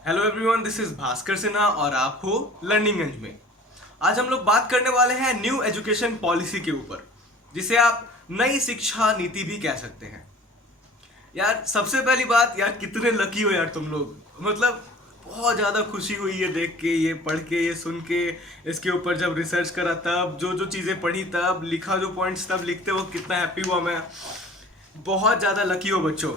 Hello everyone, this is Bhaskar Sinha और आप हो लर्निंगगंज में। आज हम लोग बात करने वाले हैं न्यू एजुकेशन पॉलिसी के ऊपर, जिसे आप नई शिक्षा नीति भी कह सकते हैं। यार सबसे पहली बात, यार कितने लकी हो यार तुम लोग। मतलब बहुत ज़्यादा खुशी हुई ये देख के, ये पढ़ के, ये सुन के। इसके ऊपर जब रिसर्च करा तब जो जो चीज़ें पढ़ी तब लिखा, जो पॉइंट्स तब लिखते वो कितना हैप्पी हुआ मैं। बहुत ज़्यादा लकी हो बच्चों।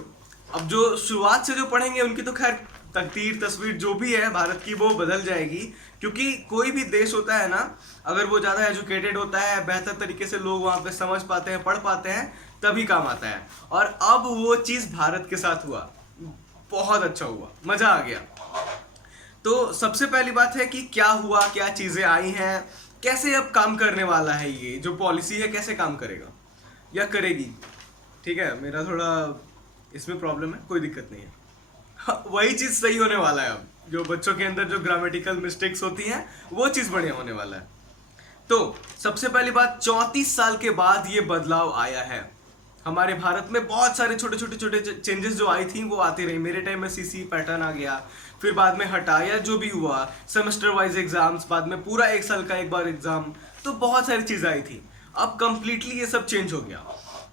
अब जो शुरुआत से जो पढ़ेंगे उनकी तो खैर तकदीर तस्वीर जो भी है भारत की वो बदल जाएगी। क्योंकि कोई भी देश होता है ना, अगर वो ज़्यादा एजुकेटेड होता है, बेहतर तरीके से लोग वहाँ पे समझ पाते हैं, पढ़ पाते हैं, तभी काम आता है। और अब वो चीज़ भारत के साथ हुआ, बहुत अच्छा हुआ, मज़ा आ गया। तो सबसे पहली बात है कि क्या हुआ, क्या चीज़ें आई हैं, कैसे अब काम करने वाला है, ये जो पॉलिसी है कैसे काम करेगा या करेगी। ठीक है, मेरा थोड़ा इसमें प्रॉब्लम है, कोई दिक्कत नहीं है। हाँ, वही चीज़ सही होने वाला है। अब जो बच्चों के अंदर जो ग्रामेटिकल मिस्टेक्स होती हैं वो चीज़ बढ़िया होने वाला है। तो सबसे पहली बात, 34 साल के बाद ये बदलाव आया है। हमारे भारत में बहुत सारे छोटे छोटे छोटे चेंजेस जो आई थी वो आती रही। मेरे टाइम में सीसी पैटर्न आ गया, फिर बाद में हटाया, जो भी हुआ, सेमेस्टर वाइज एग्जाम्स, बाद में पूरा एक साल का एक बार एग्जाम, तो बहुत सारी चीज़ आई थी। अब कंप्लीटली ये सब चेंज हो गया।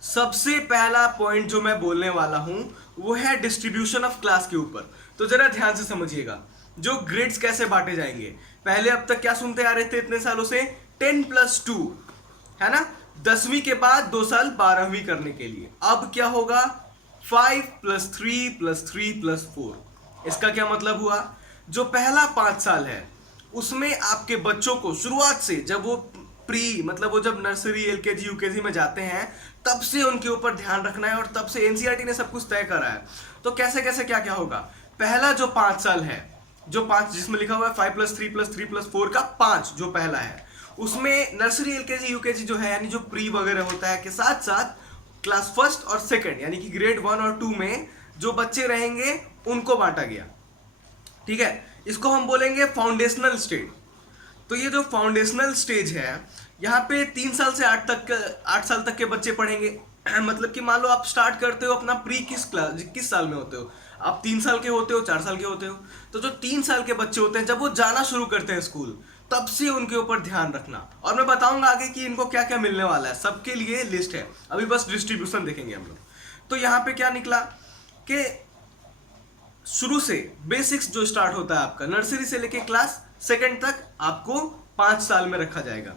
सबसे पहला पॉइंट जो मैं बोलने वाला हूं वो है डिस्ट्रीब्यूशन ऑफ क्लास के ऊपर। तो जरा ध्यान से समझिएगा, जो ग्रेड्स कैसे बांटे जाएंगे। पहले अब तक क्या सुनते आ रहे थे इतने सालों से, 10+2, है ना। 10वीं के बाद 2 साल 12वीं करने के लिए। अब क्या होगा, 5+3+3+4। इसका क्या मतलब हुआ, जो पहला 5 साल है उसमें आपके बच्चों को शुरुआत से, जब वो प्री मतलब वो जब नर्सरी एलकेजी यूकेजी में जाते हैं, तब से उनके ऊपर ध्यान रखना है। और तब से एनसीईआरटी ने सब कुछ तय करा है। तो कैसे कैसे क्या क्या होगा। पहला जो 5 साल है, जो 5 जिसमें लिखा हुआ है 5+3+3+4 का 5 जो पहला है, उसमें नर्सरी एलकेजी यूकेजी जो है, यानी जो प्री वगैरह होता है, के साथ साथ क्लास फर्स्ट और सेकंड यानी कि ग्रेड 1 और 2 में जो बच्चे रहेंगे उनको बांटा गया। ठीक है, इसको हम बोलेंगे फाउंडेशनल स्टेज। तो ये जो फाउंडेशनल स्टेज है, यहाँ पे 3 साल से 8 साल तक के बच्चे पढ़ेंगे। मतलब कि मान लो आप स्टार्ट करते हो अपना प्री किस साल में होते हो, आप 3 साल के होते हो, 4 साल के होते हो। तो जो 3 साल के बच्चे होते हैं, जब वो जाना शुरू करते हैं स्कूल, तब से उनके ऊपर ध्यान रखना। और मैं बताऊंगा आगे कि इनको क्या क्या मिलने वाला है, सबके लिए लिस्ट है। अभी बस डिस्ट्रीब्यूशन देखेंगे हम लोग। तो यहाँ पे क्या निकला कि शुरू से बेसिक्स जो स्टार्ट होता है आपका, नर्सरी से लेके क्लास सेकंड तक आपको 5 साल में रखा जाएगा।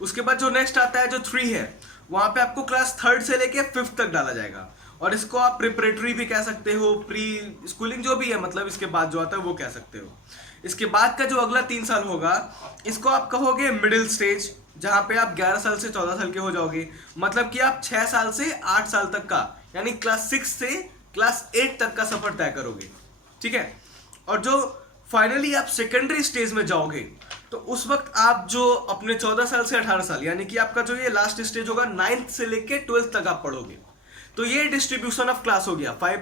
उसके बाद जो नेक्स्ट आता है, जो 3 है, वहां पे आपको क्लास थर्ड से लेके 5th तक डाला जाएगा। और इसको आप प्रिपरेटरी भी कह सकते हो, प्री स्कूलिंग जो भी है, मतलब इसके बाद जो आता है वो कह सकते हो। इसके बाद का जो अगला 3 साल होगा, इसको आप कहोगे मिडिल स्टेज, जहां पे आप 11 साल से 14 साल के हो जाओगे। मतलब कि आप 6 साल से 8 साल तक का, यानी क्लास 6 से क्लास 8 तक का सफर तय करोगे। ठीक है। और जो फाइनली आप सेकेंडरी स्टेज में जाओगे, तो उस वक्त आप जो अपने 14 साल से 18 साल, यानी कि आपका जो ये लास्ट स्टेज होगा, 9th से लेके 12th तक आप पढ़ोगे। तो ये डिस्ट्रीब्यूशन ऑफ क्लास हो गया, 5,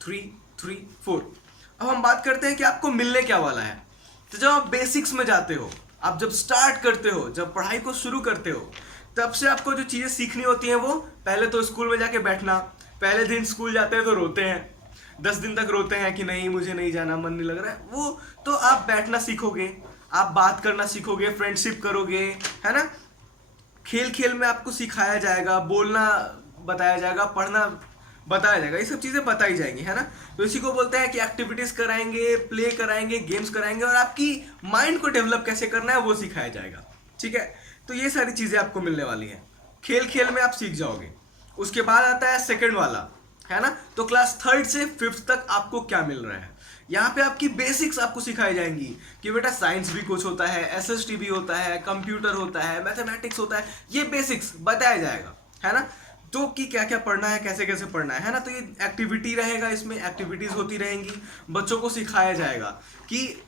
3, 3, 4। अब हम बात करते हैं कि आपको मिलने क्या वाला है। तो जब आप बेसिक्स में जाते हो, आप जब स्टार्ट करते हो, जब पढ़ाई को शुरू करते हो, तब से आपको जो चीज़ें सीखनी होती हैं, वो पहले तो स्कूल में जाके बैठना। पहले दिन स्कूल जाते हैं तो रोते हैं, 10 दिन तक रोते हैं कि नहीं मुझे नहीं जाना, मन नहीं लग रहा है। वो तो आप बैठना सीखोगे, आप बात करना सीखोगे, फ्रेंडशिप करोगे, है ना। खेल खेल में आपको सिखाया जाएगा, बोलना बताया जाएगा, पढ़ना बताया जाएगा, ये सब चीज़ें बताई जाएंगी, है ना। तो इसी को बोलते हैं कि एक्टिविटीज़ कराएंगे, प्ले कराएंगे, गेम्स कराएंगे, और आपकी माइंड को डेवलप कैसे करना है वो सिखाया जाएगा। ठीक है। तो ये सारी चीज़ें आपको मिलने वाली हैं, खेल खेल में आप सीख जाओगे। उसके बाद आता है सेकेंड वाला, है ना। तो क्लास थर्ड से 5th तक आपको क्या मिल रहा है, यहाँ पे आपकी बेसिक्स आपको सिखाई जाएंगी कि बेटा साइंस भी कुछ होता है, एसएसटी भी होता है, कंप्यूटर होता है, मैथमेटिक्स होता है, ये बेसिक्स बताया जाएगा, है ना। तो कि क्या क्या पढ़ना है, कैसे कैसे पढ़ना है ना। तो ये एक्टिविटी रहेगा, इसमें एक्टिविटीज होती रहेंगी, बच्चों को सिखाया जाएगा कि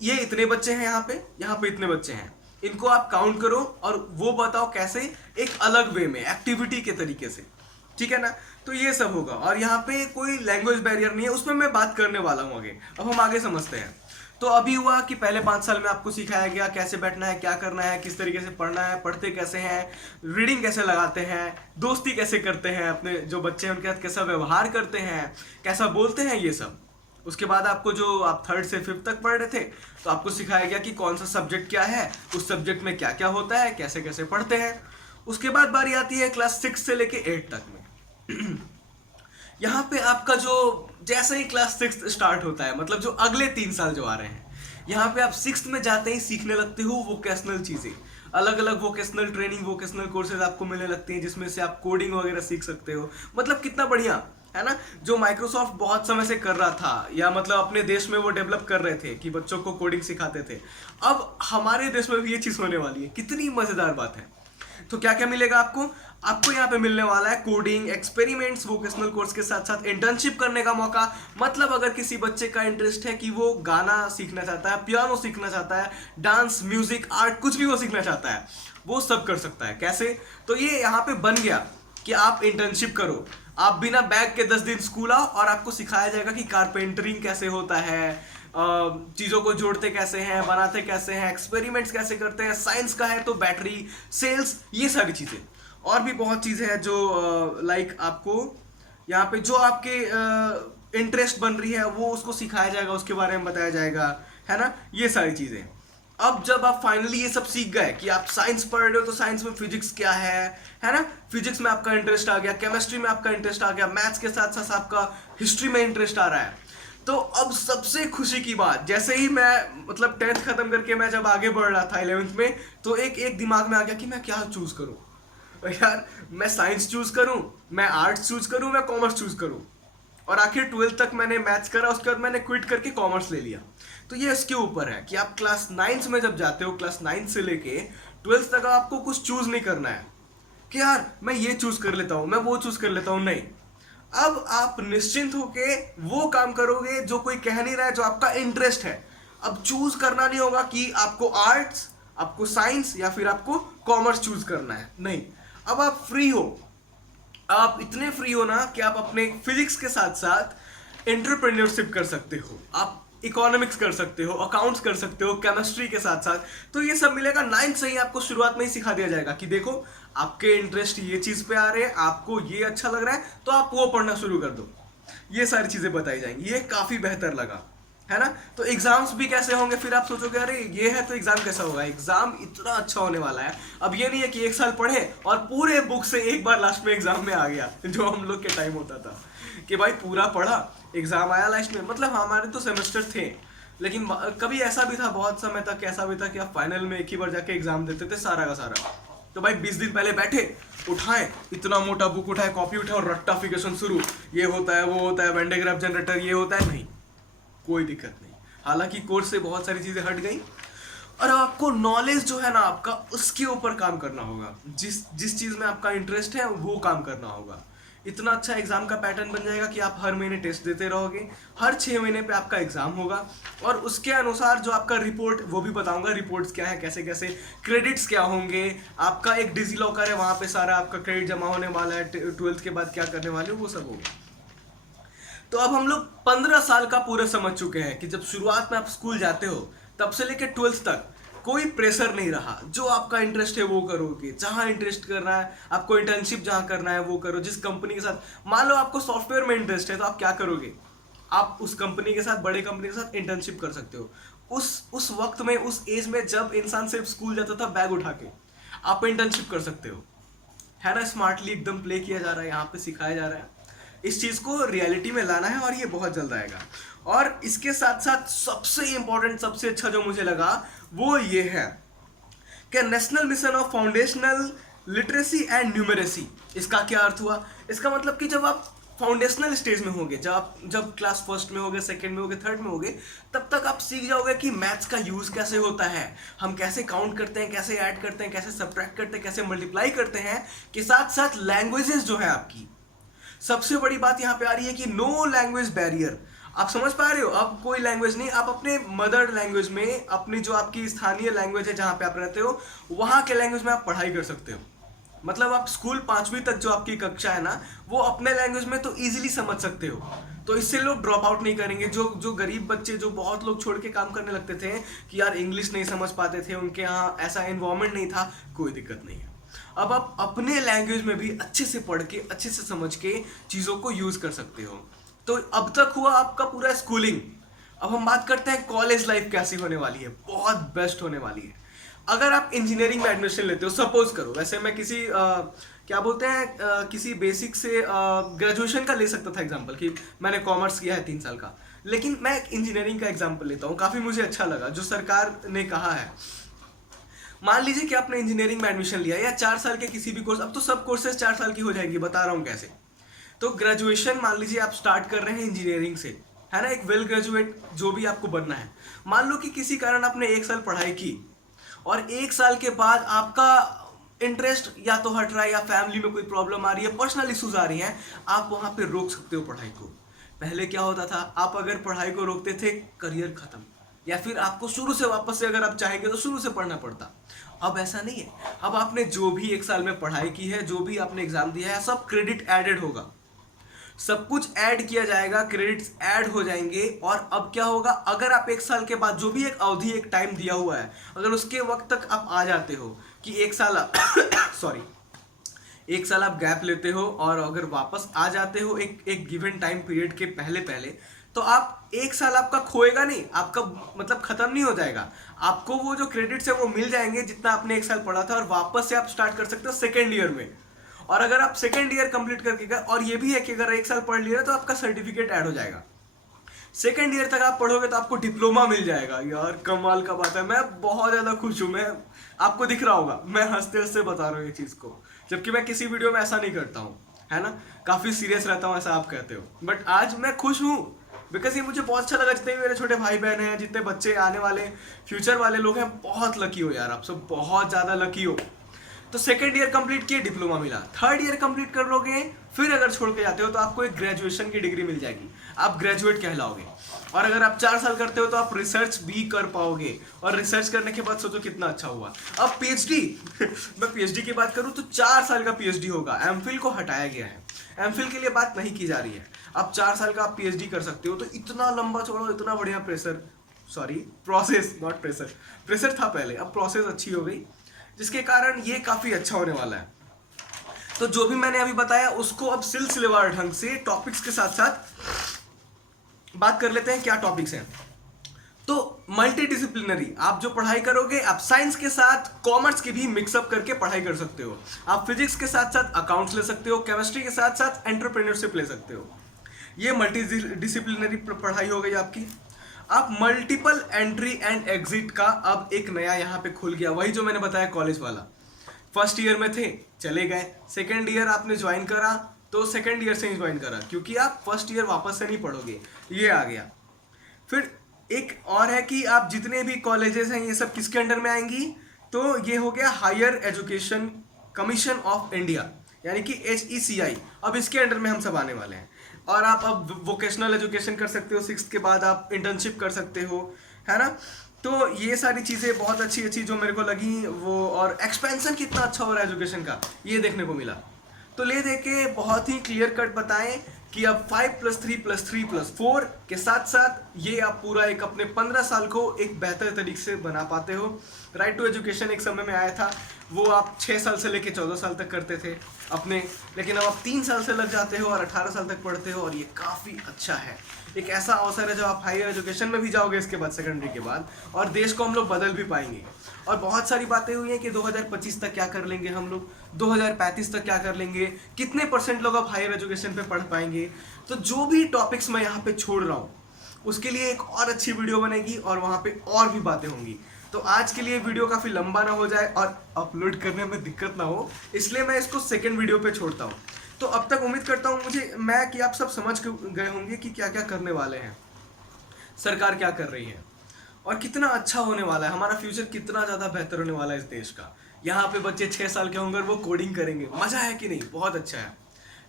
ये इतने बच्चे हैं, यहाँ पे इतने बच्चे हैं, इनको आप काउंट करो और वो बताओ कैसे, एक अलग वे में एक्टिविटी के तरीके से। ठीक है ना। तो ये सब होगा, और यहाँ पे कोई लैंग्वेज बैरियर नहीं है, उसमें मैं बात करने वाला हूँ आगे। अब हम आगे समझते हैं। तो अभी हुआ कि पहले 5 साल में आपको सिखाया गया कैसे बैठना है, क्या करना है, किस तरीके से पढ़ना है, पढ़ते कैसे हैं, रीडिंग कैसे लगाते हैं, दोस्ती कैसे करते हैं, अपने जो बच्चे हैं उनके साथ कैसा व्यवहार करते हैं, कैसा बोलते हैं, ये सब। उसके बाद आपको जो आप 3rd से 5th तक पढ़ रहे थे तो आपको सिखाया गया कि कौन सा सब्जेक्ट क्या है, उस सब्जेक्ट में क्या क्या होता है, कैसे कैसे पढ़ते हैं। उसके बाद बारी आती है क्लास 6 से लेके 8 तक में। यहाँ पे आपका जो जैसे ही क्लास 6 स्टार्ट होता है, मतलब जो अगले 3 साल जो आ रहे हैं, यहाँ पे आप 6th में जाते ही सीखने लगते हो वोकेशनल चीज़ें। अलग अलग वोकेशनल ट्रेनिंग, वोकेशनल कोर्सेज आपको मिलने लगते हैं, जिसमें से आप कोडिंग वगैरह सीख सकते हो। मतलब कितना बढ़िया है ना। जो माइक्रोसॉफ्ट बहुत समय से कर रहा था, या मतलब अपने देश में वो डेवलप कर रहे थे कि बच्चों को कोडिंग सिखाते थे, अब हमारे देश में भी ये चीज़ होने वाली है। कितनी मज़ेदार बात है। तो क्या क्या मिलेगा आपको? आपको यहाँ पे मिलने वाला है कोडिंग, एक्सपेरिमेंट्स, वोकेशनल कोर्स के साथ साथ इंटर्नशिप करने का मौका। मतलब अगर किसी बच्चे का इंटरेस्ट है कि वो गाना सीखना चाहता है, पियानो सीखना चाहता है, डांस, म्यूजिक, आर्ट, कुछ भी वो सीखना चाहता है, वो सब कर सकता है। कैसे? तो ये यहाँ पे बन गया कि आप इंटर्नशिप करो, आप बिना बैग के 10 दिन स्कूल आओ और आपको सिखाया जाएगा कि कारपेंटरिंग कैसे होता है, चीज़ों को जोड़ते कैसे हैं, बनाते कैसे हैं, एक्सपेरिमेंट्स कैसे करते हैं। साइंस का है तो बैटरी, सेल्स, ये सारी चीज़ें। और भी बहुत चीज़ें हैं जो लाइक आपको यहाँ पे जो आपके इंटरेस्ट बन रही है वो उसको सिखाया जाएगा, उसके बारे में बताया जाएगा, है ना। ये सारी चीज़ें। अब जब आप फाइनली ये सब सीख गए कि आप साइंस पढ़ रहे हो तो साइंस में फिजिक्स क्या है ना, फिजिक्स में आपका इंटरेस्ट आ गया, केमिस्ट्री में आपका इंटरेस्ट आ गया, मैथ्स के साथ साथ आपका हिस्ट्री में इंटरेस्ट आ रहा है। तो अब सबसे खुशी की बात, जैसे ही मैं मतलब 10th खत्म करके मैं जब आगे बढ़ रहा था 11th में, तो एक दिमाग में आ गया कि मैं क्या चूज करूं। यार मैं साइंस चूज करूं, मैं आर्ट्स चूज करूं, मैं कॉमर्स चूज करूं। और आखिर 12th तक मैंने मैथ्स करा, उसके बाद मैंने क्विट करके कॉमर्स ले लिया। तो ये इसके ऊपर है कि आप क्लास 9th में जब जाते हो, क्लास 9th से लेके 12th तक आपको कुछ चूज नहीं करना है कि यार मैं ये चूज कर लेता हूँ, मैं वो चूज कर लेता हूँ। नहीं, अब आप निश्चिंत होके वो काम करोगे जो कोई कह नहीं रहा है, जो आपका इंटरेस्ट है। अब चूज करना नहीं होगा कि आपको आर्ट्स, आपको साइंस या फिर आपको कॉमर्स चूज करना है। नहीं, अब आप फ्री हो। आप इतने फ्री हो ना कि आप अपने फिजिक्स के साथ साथ एंटरप्रेन्योरशिप कर सकते हो, आप इकोनॉमिक्स कर सकते हो, अकाउंट्स कर सकते हो, केमिस्ट्री के साथ साथ। तो ये सब मिलेगा 9th से ही। आपको शुरुआत में ही सिखा दिया जाएगा कि देखो आपके इंटरेस्ट ये चीज़ पे आ रहे हैं, आपको ये अच्छा लग रहा है तो आप वो पढ़ना शुरू कर दो। ये सारी चीज़ें बताई जाएंगी। ये काफ़ी बेहतर लगा, है ना। तो एग्जाम्स भी कैसे होंगे, फिर आप सोचोगे अरे ये है तो एग्जाम कैसा होगा। एग्जाम इतना अच्छा होने वाला है। अब ये नहीं है कि 1 साल पढ़े और पूरे बुक से एक बार लास्ट में एग्जाम में आ गया, जो हम लोग के टाइम होता था कि भाई पूरा पढ़ा, एग्जाम आया लास्ट में। मतलब हमारे तो सेमेस्टर थे, लेकिन कभी ऐसा भी था, बहुत समय तक ऐसा भी था कि आप फाइनल में एक ही बार जाके एग्जाम देते थे सारा का सारा। तो भाई 20 दिन पहले बैठे, उठाएं इतना मोटा बुक उठाए, कॉपी उठाए और रट्टाफिकेशन शुरू। ये होता है, वो होता है, वेन डायग्राफ जनरेटर, ये होता है। नहीं, कोई दिक्कत नहीं। हालांकि कोर्स से बहुत सारी चीज़ें हट गई और आपको नॉलेज जो है ना आपका, उसके ऊपर काम करना होगा। जिस चीज़ में आपका इंटरेस्ट है वो काम करना होगा। इतना अच्छा एग्जाम का पैटर्न बन जाएगा कि आप हर महीने टेस्ट देते रहोगे, हर 6 महीने पे आपका एग्जाम होगा और उसके अनुसार जो आपका रिपोर्ट, वो भी बताऊंगा रिपोर्ट्स क्या है, कैसे कैसे क्रेडिट्स क्या होंगे। आपका एक डिजी लॉकर है, वहाँ पे सारा आपका क्रेडिट जमा होने वाला है। 12th के बाद क्या करने वाले हो वो सब होगा। तो अब हम लोग 15 साल का पूरे समझ चुके हैं कि जब शुरुआत में आप स्कूल जाते हो तब से लेकर 12th तक कोई प्रेशर नहीं रहा। जो आपका इंटरेस्ट है वो करोगे, जहाँ इंटरेस्ट करना है आपको, इंटर्नशिप जहाँ करना है वो करो। जिस कंपनी के साथ, मान लो आपको सॉफ्टवेयर में इंटरेस्ट है तो आप क्या करोगे, आप उस कंपनी के साथ, बड़े कंपनी के साथ इंटर्नशिप कर सकते हो। उस वक्त में, उस एज में जब इंसान सिर्फ स्कूल जाता था बैग उठा के, आप इंटर्नशिप कर सकते हो, है ना। स्मार्टली एकदम प्ले किया जा रहा है, यहाँ पे सिखाया जा रहा है। इस चीज़ को रियलिटी में लाना है और ये बहुत जल्द आएगा। और इसके साथ साथ सबसे इंपॉर्टेंट, सबसे अच्छा जो मुझे लगा वो ये है कि national mission of foundational literacy and numeracy. इसका क्या अर्थ हुआ? इसका मतलब कि जब आप फाउंडेशनल स्टेज में होगे, जब क्लास 1st में होगे, 2nd में होगे, 3rd में होगे, तब तक आप सीख जाओगे कि मैथ्स का यूज़ कैसे होता है, हम कैसे काउंट करते हैं, कैसे ऐड करते हैं, कैसे सब्ट्रैक्ट करते हैं, कैसे मल्टीप्लाई करते हैं। के साथ साथ लैंग्वेजेस जो है आपकी, सबसे बड़ी बात यहाँ पे आ रही है कि नो लैंग्वेज बैरियर। आप समझ पा रहे हो, अब कोई लैंग्वेज नहीं, आप अपने मदर लैंग्वेज में, अपनी जो आपकी स्थानीय लैंग्वेज है जहाँ पे आप रहते हो, वहाँ के लैंग्वेज में आप पढ़ाई कर सकते हो। मतलब आप स्कूल 5वीं तक जो आपकी कक्षा है ना, वो अपने लैंग्वेज में तो इजीली समझ सकते हो। तो इससे लोग ड्रॉप आउट नहीं करेंगे। जो गरीब बच्चे, जो बहुत लोग छोड़ के काम करने लगते थे कि यार इंग्लिश नहीं समझ पाते थे, उनके यहाँ ऐसा एनवायरमेंट नहीं था, कोई दिक्कत नहीं है। अब आप अपने लैंग्वेज में भी अच्छे से पढ़ के, अच्छे से समझ के चीज़ों को यूज़ कर सकते हो। तो अब तक हुआ आपका पूरा स्कूलिंग। अब हम बात करते हैं कॉलेज लाइफ कैसी होने वाली है। बहुत बेस्ट होने वाली है। अगर आप इंजीनियरिंग में एडमिशन लेते हो, सपोज करो, वैसे मैं किसी क्या बोलते हैं किसी बेसिक से ग्रेजुएशन का ले सकता था एग्जांपल, कि मैंने कॉमर्स किया है 3 साल का, लेकिन मैं एक इंजीनियरिंग का एग्जांपल लेता हूँ। काफ़ी मुझे अच्छा लगा जो सरकार ने कहा है। मान लीजिए कि आपने इंजीनियरिंग में एडमिशन लिया या 4 साल के किसी भी कोर्स, अब तो सब कोर्सेज 4 साल की हो जाएंगी, बता रहा हूँ कैसे। तो ग्रेजुएशन मान लीजिए आप स्टार्ट कर रहे हैं इंजीनियरिंग से, है ना, एक वेल ग्रेजुएट जो भी आपको बनना है। मान लो कि किसी कारण आपने 1 साल पढ़ाई की और 1 साल के बाद आपका इंटरेस्ट या तो हट रहा है या फैमिली में कोई प्रॉब्लम आ रही है, पर्सनल इश्यूज आ रही हैं, आप वहां पे रोक सकते हो पढ़ाई को। पहले क्या होता था, आप अगर पढ़ाई को रोकते थे, करियर खत्म, या फिर आपको शुरू से वापस से अगर आप चाहेंगे तो शुरू से पढ़ना पड़ता। अब ऐसा नहीं है। अब आपने जो भी 1 साल में पढ़ाई की है, जो भी आपने एग्जाम दिया है, सब क्रेडिट एडेड होगा, सब कुछ ऐड किया जाएगा, क्रेडिट्स ऐड हो जाएंगे। और अब क्या होगा, अगर आप 1 साल के बाद जो भी एक अवधि, एक टाइम दिया हुआ है, अगर उसके वक्त तक आप आ जाते हो कि 1 साल सॉरी 1 साल आप गैप लेते हो और अगर वापस आ जाते हो एक गिवन टाइम पीरियड के पहले पहले, तो आप 1 साल आपका खोएगा नहीं, आपका मतलब खत्म नहीं हो जाएगा। आपको वो जो क्रेडिट्स है वो मिल जाएंगे जितना आपने 1 साल पढ़ा था, और वापस से आप स्टार्ट कर सकते हो सेकेंड ईयर में। और अगर आप सेकेंड ईयर कंप्लीट करके गए, और ये भी है कि अगर 1 साल पढ़ लिया तो आपका सर्टिफिकेट ऐड हो जाएगा। सेकेंड ईयर तक आप पढ़ोगे तो आपको डिप्लोमा मिल जाएगा। यार कमाल का बात है, मैं बहुत ज़्यादा खुश हूँ। मैं, आपको दिख रहा होगा, मैं हंसते हंसते बता रहा हूँ ये चीज़ को, जबकि मैं किसी वीडियो में ऐसा नहीं करता हूँ, है ना, काफ़ी सीरियस रहता हूँ, ऐसा आप कहते हो। बट आज मैं खुश हूँ बिकॉज ये मुझे बहुत अच्छा लगा। जितने भी मेरे छोटे भाई बहन हैं, जितने बच्चे आने वाले फ्यूचर वाले लोग हैं, बहुत लकी हो यार, आप सब बहुत ज़्यादा लकी हो। तो सेकेंड ईयर कंप्लीट किए, डिप्लोमा मिला। थर्ड ईयर कंप्लीट कर लोगे, फिर अगर छोड़ के जाते हो तो आपको एक ग्रेजुएशन की डिग्री मिल जाएगी, आप ग्रेजुएट कहलाओगे। और अगर आप 4 साल करते हो तो आप रिसर्च भी कर पाओगे, और रिसर्च करने के बाद सोचो कितना अच्छा हुआ। अब पीएचडी मैं पीएचडी की बात करूं तो 4 साल का पीएचडी होगा, एमफिल को हटाया गया है, एमफिल के लिए बात नहीं की जा रही है। अब 4 साल का आप पीएचडी कर सकते हो, तो इतना लंबा चौड़ा, इतना बढ़िया प्रोसेस, नॉट प्रेशर, प्रेशर था पहले, अब प्रोसेस अच्छी हो गई, जिसके कारण ये काफ़ी अच्छा होने वाला है। तो जो भी मैंने अभी बताया उसको अब सिलसिलेवार ढंग से टॉपिक्स के साथ साथ बात कर लेते हैं। क्या टॉपिक्स हैं? तो मल्टी डिसिप्लिनरी, आप जो पढ़ाई करोगे, आप साइंस के साथ कॉमर्स की भी मिक्सअप करके पढ़ाई कर सकते हो। आप फिजिक्स के साथ साथ अकाउंट्स ले सकते हो, केमिस्ट्री के साथ साथ एंटरप्रेन्योरशिप ले सकते हो। ये मल्टी डिसिप्लिनरी पढ़ाई हो गई आपकी। आप मल्टीपल एंट्री एंड एग्जिट का अब एक नया यहाँ पे खुल गया, वही जो मैंने बताया कॉलेज वाला। फर्स्ट ईयर में थे, चले गए, सेकेंड ईयर आपने ज्वाइन करा तो सेकेंड ईयर से ही ज्वाइन करा, क्योंकि आप फर्स्ट ईयर वापस से नहीं पढ़ोगे, ये आ गया। फिर एक और है कि आप जितने भी कॉलेजेस हैं ये सब किसके अंडर में आएंगी, तो ये हो गया higher education commission of India, यानी कि HECI, अब इसके अंडर में हम सब आने वाले हैं। और आप अब वोकेशनल एजुकेशन कर सकते हो, 6th के बाद आप इंटर्नशिप कर सकते हो, है ना। तो ये सारी चीज़ें बहुत अच्छी अच्छी जो मेरे को लगी वो, और एक्सपेंशन कितना अच्छा हो रहा है एजुकेशन का, ये देखने को मिला। तो ले दे के बहुत ही क्लियर कट बताएं कि अब 5+3+3+4 के साथ साथ ये आप पूरा एक अपने 15 साल को एक बेहतर तरीके से बना पाते हो। राइट टू एजुकेशन एक समय में आया था, वो आप 6 साल से लेके 14 साल तक करते थे अपने, लेकिन अब आप 3 साल से लग जाते हो और 18 साल तक पढ़ते हो, और ये काफ़ी अच्छा है। एक ऐसा अवसर है जब आप हायर एजुकेशन में भी जाओगे इसके बाद, सेकेंडरी के बाद, और देश को हम लोग बदल भी पाएंगे। और बहुत सारी बातें हुई हैं कि 2025 तक क्या कर लेंगे हम लोग, 2035 तक क्या कर लेंगे, कितने % लोग अब हायर एजुकेशन पे पढ़ पाएंगे। तो जो भी टॉपिक्स मैं यहाँ पे छोड़ रहा हूँ उसके लिए एक और अच्छी वीडियो बनेगी और वहाँ पे और भी बातें होंगी। तो आज के लिए वीडियो काफ़ी लंबा ना हो जाए और अपलोड करने में दिक्कत ना हो, इसलिए मैं इसको सेकेंड वीडियो पे छोड़ता हूँ। तो अब तक उम्मीद करता हूँ कि आप सब समझ गए होंगे कि क्या क्या करने वाले हैं, सरकार क्या कर रही है, और कितना अच्छा होने वाला है, हमारा फ्यूचर कितना ज़्यादा बेहतर होने वाला है इस देश का। यहाँ पे बच्चे 6 साल के होंगे और वो कोडिंग करेंगे, मज़ा है कि नहीं? बहुत अच्छा है।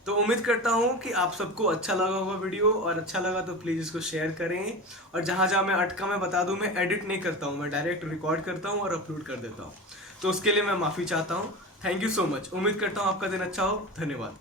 तो उम्मीद करता हूँ कि आप सबको अच्छा लगा होगा वीडियो, और अच्छा लगा तो प्लीज़ इसको शेयर करें। और जहाँ जहाँ मैं अटका मैं बता दूँ, मैं एडिट नहीं करता हूँ, मैं डायरेक्ट रिकॉर्ड करता हूँ और अपलोड कर देता हूँ, तो उसके लिए मैं माफ़ी चाहता हूँ। Thank you so much. उम्मीद करता हूँ आपका दिन अच्छा हो। धन्यवाद।